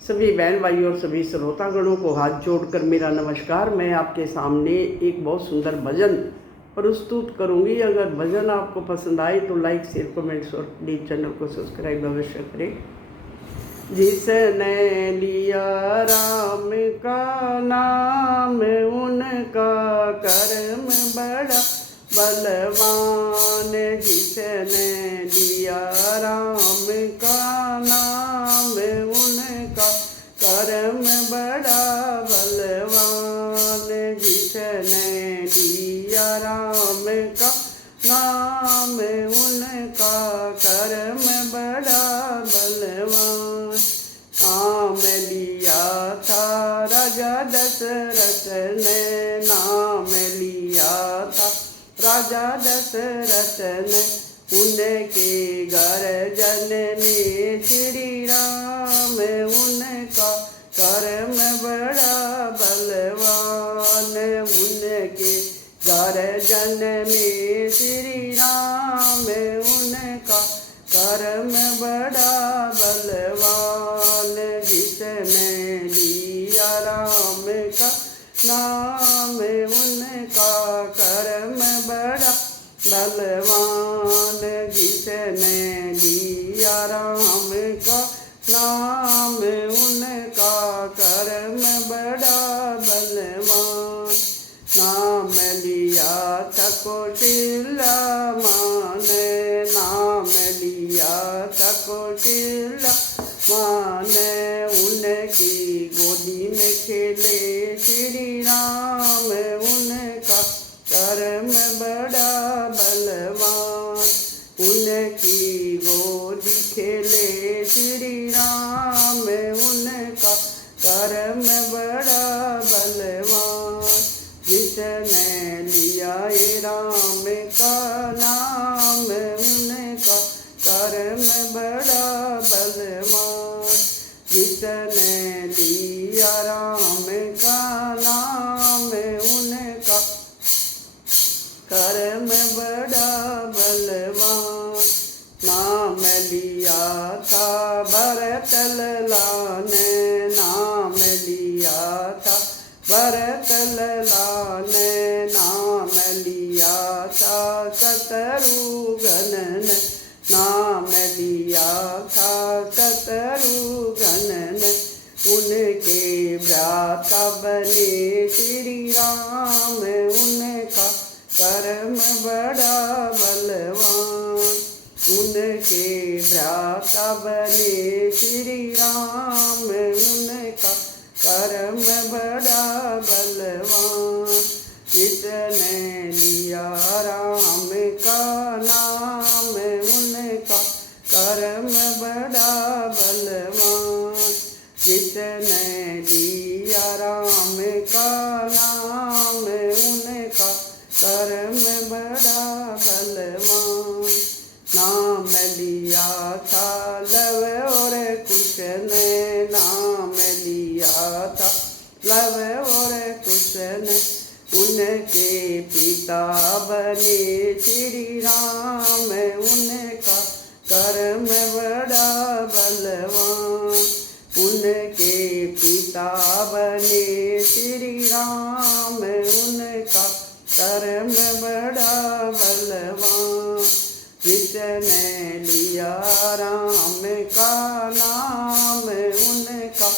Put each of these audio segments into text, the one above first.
सभी बहन भाई और सभी श्रोतागणों को हाथ जोड़कर मेरा नमस्कार। मैं आपके सामने एक बहुत सुंदर भजन प्रस्तुत करूंगी। अगर भजन आपको पसंद आए तो लाइक शेयर कमेंट्स और प्लीज चैनल को सब्सक्राइब अवश्य करें। जिसने लिया राम का नाम उनका कर्म बड़ा बलवान। जिसने लिया राम का नाम उनका कर्म बड़ा बलवान। जिसने लिया राम का नाम उनका कर्म बड़ा बलवान। नाम लिया था राजा दशरथ ने, नाम लिया था राजा दशरथ ने, उनके घर जननी श्री राम उनका कर्म बड़ा बलवान। उनके घर जननी श्री राम उनका कर्म बड़ा बलवान। जिसने लिया राम का नाम उनका कर्म बड़ा बलवान। जिसने लिया राम का नाम उनका कर्म बड़ा बलवान। नाम लिया था कौशल्या माँ ने, नाम लिया था कौशल्या माँ ने, उनकी गोदी में खेले श्री राम उनका कर्म बड़ा बलवान। उनकी गोदी खेले श्री राम उनका कर्म बड़ा बलवान। जिसने लिया राम का नाम उनका कर्म बड़ा बलवान। जिसने लिया राम का नाम उनका कर्म बड़ा बलवान। नाम लिया था भरत लाल ने, नाम लिया था भरत लाल ने, नाम लिया था शत्रुघ्न ने, नाम लिया था शत्रुघ्न ने, उनके भ्राता बने श्री राम उनका कर्म बड़ा बलवान। उनके भ्राता बने श्री राम उनका कर्म बड़ा बलवान। जिसने लिया राम का नाम उनका कर्म बड़ा बलवान। जिसने लिया राम का नाम उनका कर्म बड़ा बलवान। नाम लिया था लव और कुश ने, नाम लिया था लव और कुश ने, उनके पिता बने श्री राम उनका कर्म बड़ा बलवान। उनके पिता बने श्री राम उनका कर्म बड़ा बलवान। जिसने लिया राम का नाम उनका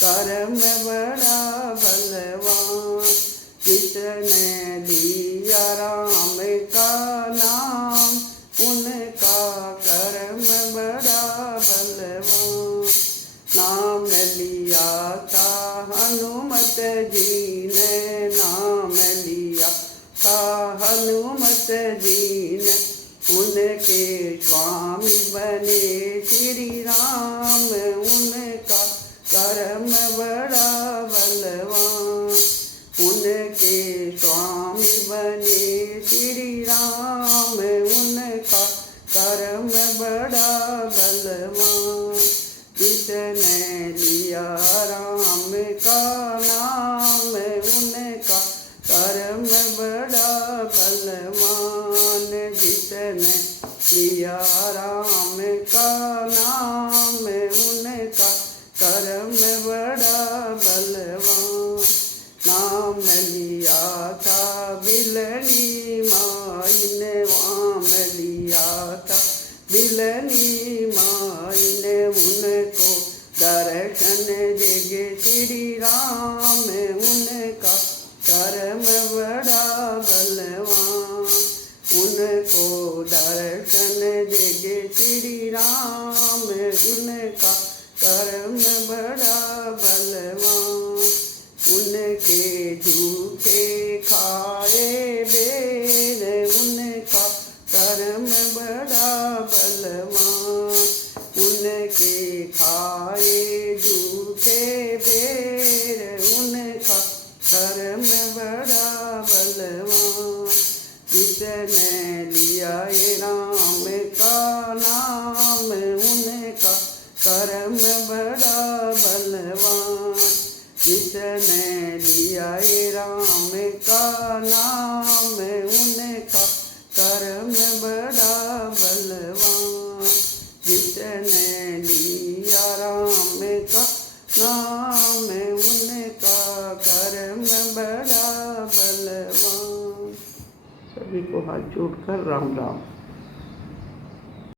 कर्म बड़ा बलवान। जिसने लिया राम का नाम उनका कर्म बड़ा बलवान। नाम लिया था हनुमत जी ने, नाम लिया था हनुमत जी ने, उनके स्वामी बने श्री राम उनका कर्म बड़ा बलवान। उनके स्वामी बने श्री राम उनका कर्म बड़ा बलवान। जिसने लिया राम का नाम उनका कर्म बड़ा बलवान। जिसने लिया राम का नाम उनका कर्म बड़ा बलवान। नाम लिया था बिलनी माई ने, वाम लिया था बिलनी माई ने। उनको दर्शन देगे श्री राम, उनका कर्म बड़ा बलवान। उनको दर्शन देगे श्री राम, उनका कर्म बड़ा बलवान। उनके झूठे खाए बेर, उनका कर्म बड़ा बलवान। उनके खाए झूठे बेर, उनका कर्म बड़ा बलवान। जिसने लिया ये राम का नाम, उनका कर्म बड़ा बलवान। जिसने लिया ये राम का नाम, उनका कर्म बड़ा बलवान। जिसने लिया राम का नाम, उनका कर्म बड़ा बलवान। सभी को हाथ जोड़कर राम राम।